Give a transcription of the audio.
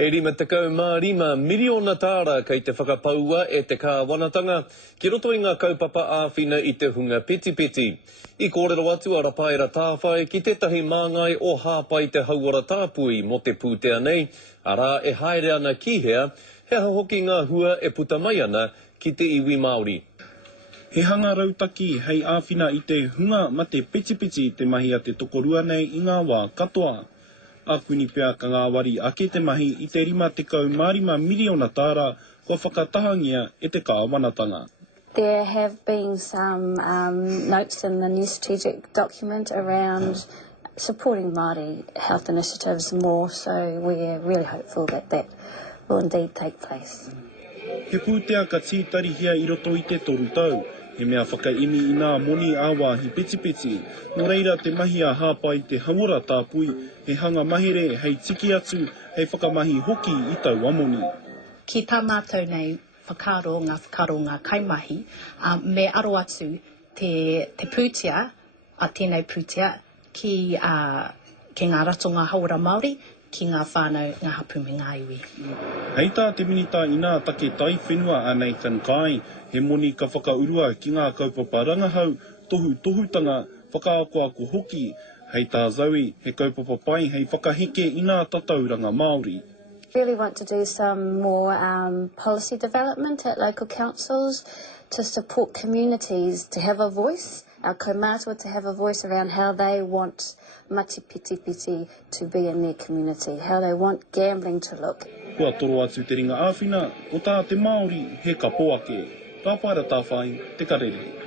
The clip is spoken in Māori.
E rima tekau mā rima miliona tāra kei te whakapaua e te kāwanatanga ki roto i ngā kaupapa āwhina i te hunga peti peti. I kōrero atu a Rapaera Tāwhai ki tetahi māngai o hāpai te hauara tāpui mo te pūtea nei, arā e haere ana kihea, he hoki ngā hua e puta mai ana ki te iwi Māori. He hanga rautaki hei āwhina i te hunga ma te peti peti te mahi a te tokorua nei i ngā wā katoa. A kuni pea ka ngā wari a ke te mahi i te rima tekau mārima miliona tāra kua whakatahangia e te kāwanatanga. There have been some notes in the new strategic document around supporting Māori health initiatives more, so we're really hopeful that that will indeed take place. He pūtea ka tītari hia i roto i te toru tau. He mea whakaimi i nā moni āwā hi peti peti. Nō reira te mahi a hāpai te hauara tāpui, he hanga mahere hei tiki atu, hei whakamahi hoki i tau amoni. Ki tā mātou nei whakaro ngā kaimahi, me aro atu te pūtea, a tēnei pūtea, ki ngā ratonga hauara Māori, ki ngā whānau, ngā hapu me ngā iwi. Hei tā te minita i nā take tai whenua a Nathan Kai, he moni ka whakaurua ki ngā kaupapa rangahau, tohutanga, whakaakoako hoki. Hei tā Zoe, he kaupapa pai hei whakaheke i nā tatauranga Māori. Really want to do some more policy development at local councils to support communities to have a voice, our kaumātua to have a voice around how they want mati piti piti to be in their community, how they want gambling to look. Kua toro atu te ringa āwhina, o tā te Māori he ka poake. Rapaera Tāwhai, te karere.